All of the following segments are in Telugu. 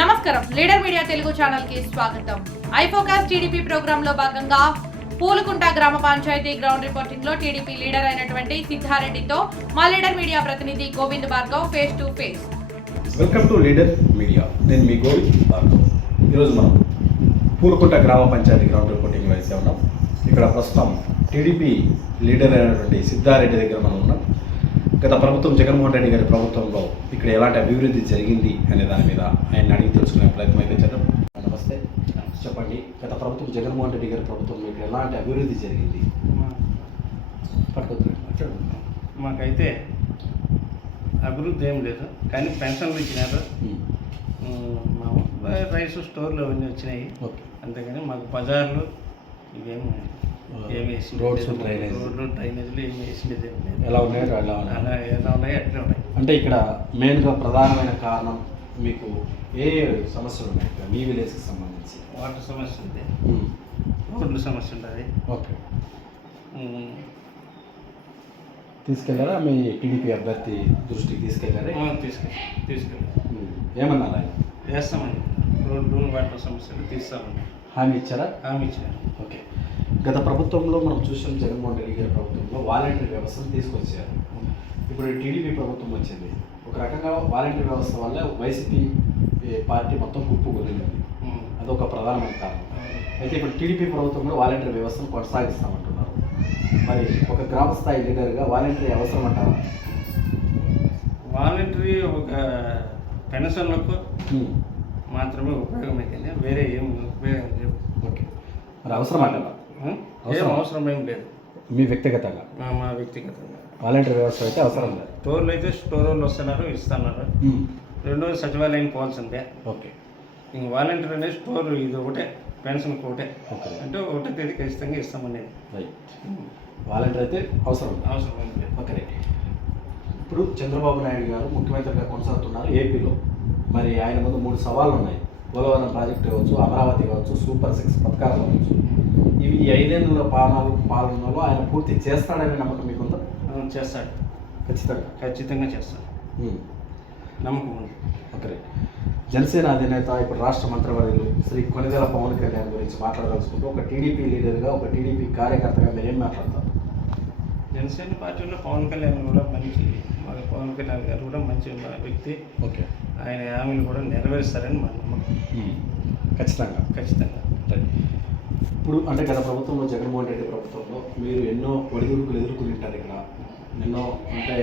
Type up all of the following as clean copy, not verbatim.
నమస్కారం, లీడర్ మీడియా తెలుగు ఛానల్ కి స్వాగతం. ఐఫోకస్ టీడీపీ ప్రోగ్రామ్ లో భాగంగా పూలకుంట గ్రామ పంచాయతీ గ్రౌండ్ రిపోర్టింగ్ లో టీడీపీ లీడర్ అయినటువంటి సిద్ధారెడ్డితో మా లీడర్ మీడియా ప్రతినిధి Govind Bhargav face to face. Welcome to leader media. నేను మీ గోవింద్ భార్గవ్. ఈరోజు మనం పూలకుంట గ్రామ పంచాయతీ గ్రౌండ్ రిపోర్టింగ్లో అయితే ఉన్నాం. ఇక్కడ ప్రస్తుతం టీడీపీ లీడర్ అయినటువంటి సిద్ధారెడ్డి దగ్గర మనం ఉన్నాం. గత ప్రభుత్వం జగన్మోహన్ రెడ్డి గారి ప్రభుత్వంలో ఇక్కడ ఎలాంటి అభివృద్ధి జరిగింది అనే దాని మీద ఆయన అడిగి తెలుసుకునే ప్రయత్నం అయితే చేద్దాం. నమస్తే, చెప్పండి, గత ప్రభుత్వం జగన్మోహన్ రెడ్డి గారి ప్రభుత్వంలో ఇక్కడ ఎలాంటి అభివృద్ధి జరిగింది? మాకైతే అభివృద్ధి ఏం లేదు, కానీ పెన్షన్లు ఇచ్చినారు, రైస్ స్టోర్లు అవన్నీ వచ్చినాయి. అంతేగాని మాకు బజార్లు ఇవేమి రోడ్లు డ్రైనేజీలు ఏమి వేసినది ఎలా ఉన్నాయో అలా ఉన్నాయి, అట్లే ఉన్నాయి. అంటే ఇక్కడ మెయిన్గా ప్రధానమైన కారణం మీకు ఏ సమస్యలు ఉన్నాయి ఇక్కడ మీ విలేజ్కి సంబంధించి? వాటర్ సమస్య ఉంది, రోడ్ల సమస్య ఉంటుంది. ఓకే, తీసుకెళ్ళారా? మీ టీడీపీ అభ్యర్థి దృష్టికి తీసుకెళ్ళారా? తీసుకెళ్ళారు. ఏమన్నారు ఆయన? వేస్తామని రోడ్లు వాటర్ సమస్యలు తీస్తామని హామీ ఇచ్చారా? హామీ ఇచ్చినారు. ఓకే, గత ప్రభుత్వంలో మనం చూసాం, జగన్మోహన్ రెడ్డి గారి ప్రభుత్వంలో వాలంటరీ వ్యవస్థను తీసుకొచ్చారు. ఇప్పుడు టీడీపీ ప్రభుత్వం వచ్చింది. ఒక రకంగా వాలంటరీ వ్యవస్థ వల్ల వైసీపీ పార్టీ మొత్తం కుప్పకూలింది. అదొక ప్రధానమైన కారణం. అయితే ఇప్పుడు టీడీపీ ప్రభుత్వంలో వాలంటరీ వ్యవస్థను కొనసాగిస్తామంటున్నారు. మరి ఒక గ్రామ స్థాయి లీడర్గా వాలంటరీ అవసరం అంటారా? వాలంటరీ ఒక పెన్షన్లకు మాత్రమే ఉపయోగం అయితే వేరే ఏం ఉపయోగం లేవు. ఓకే, మరి అవసరం అంటారా? ఏం అవసరం ఏం లేదు. మీ వ్యక్తిగతంగా? మా వ్యక్తిగతంగా వాలంటరీ వ్యవస్థ అయితే అవసరం లేదు. స్టోర్లు అయితే స్టోర్ వాళ్ళు వస్తున్నారు, ఇస్తున్నారు. రెండోది సచివాలయానికి పోవాల్సిందే. ఓకే, ఇంక వాలంటీర్ అనేది స్టోర్ ఇది ఒకటే, పెన్షన్కి ఒకటే. ఓకే, అంటే ఒకటే తేదీ ఖచ్చితంగా ఇస్తామనేది. రైట్. వాలంటీర్ అయితే అవసరం అవసరం లేదు. Okay, right. ఇప్పుడు చంద్రబాబు నాయుడు గారు ముఖ్యమంత్రిగా కొనసాగుతున్నారు ఏపీలో. మరి ఆయన ముందు 3 సవాళ్ళు ఉన్నాయి. పోలవరం ప్రాజెక్టు కావచ్చు, అమరావతి కావచ్చు, సూపర్ 6 పథకాలు కావచ్చు. ఇవి ఈ 5 ఏళ్ళ పాలనలో ఆయన పూర్తి చేస్తాడనే నమ్మకం మీకుందా? చేస్తాడు, ఖచ్చితంగా చేస్తాడు. నమ్మకం ఉంది. ఓకే, జనసేన అధినేత ఇప్పుడు రాష్ట్ర మంత్రివర్యులు శ్రీ కొనిదెల పవన్ కళ్యాణ్ గురించి మాట్లాడదలుచుకుంటూ ఒక టీడీపీ లీడర్గా, ఒక టీడీపీ కార్యకర్తగా మీరు ఏం మాట్లాడతారు? జనసేన పార్టీలో పవన్ కళ్యాణ్ కూడా మంచి, పవన్ కళ్యాణ్ గారు కూడా మంచి వ్యక్తి. ఓకే, ఆయన హామీలు కూడా నెరవేరుస్తారని మా నమ్మకం. ఖచ్చితంగా. ఇప్పుడు అంటే గత ప్రభుత్వంలో జగన్మోహన్ రెడ్డి ప్రభుత్వంలో మీరు ఎన్నో ఒడిదుడుకులు ఎదుర్కొని ఉంటారు. ఇక్కడ ఎన్నో అంటే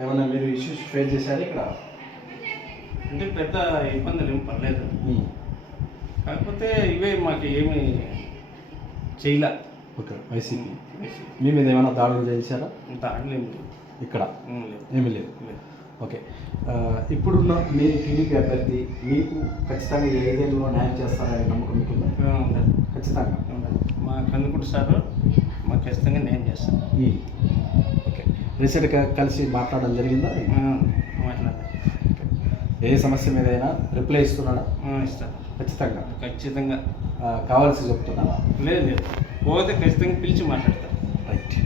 ఏమన్నా మీరు ఇష్యూస్ ఫేస్ చేశారు ఇక్కడ? అంటే పెద్ద ఇబ్బందులు ఏం పడలేదు, కాకపోతే ఇవే మాకు ఏమి చేయలే. ఓకే, వైసీపీ మీ మీద ఏమైనా దాడులు చేశారా? దాడులు ఏమి లేవు ఇక్కడ, ఏమీ లేదు. ఓకే, ఇప్పుడున్న మీ టీడీపీ అభ్యర్థి మీకు ఖచ్చితంగా 5 ఏళ్ళలో న్యాయం చేస్తారనే నమ్మకం మీకుందా? ఖచ్చితంగా. మా కందుకుంటు సార్ మాకు ఖచ్చితంగా న్యాయం చేస్తాను. ఓకే, రీసెంట్గా కలిసి మాట్లాడడం జరిగిందా? మాట్లాడాలి. ఏ సమస్య మీద అయినా రిప్లై ఇస్తున్నాడా? ఇస్తాను. ఖచ్చితంగా కావాల్సి చెప్తున్నారా? లేదు, పోతే ఖచ్చితంగా పిలిచి మాట్లాడతాను. రైట్.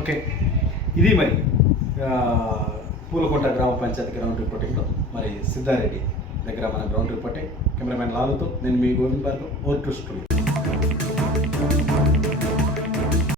ఓకే, ఇది మరి పూలకుంట గ్రామ పంచాయతీ గ్రౌండ్ రిపోర్టింగ్లో మరి సిద్ధారెడ్డి దగ్గర మన గ్రౌండ్ రిపోర్టింగ్. కెమెరామెన్ లాలుతో నేను మీ గోవింద్ భార్గవ్, ఓ టు స్టూడియో.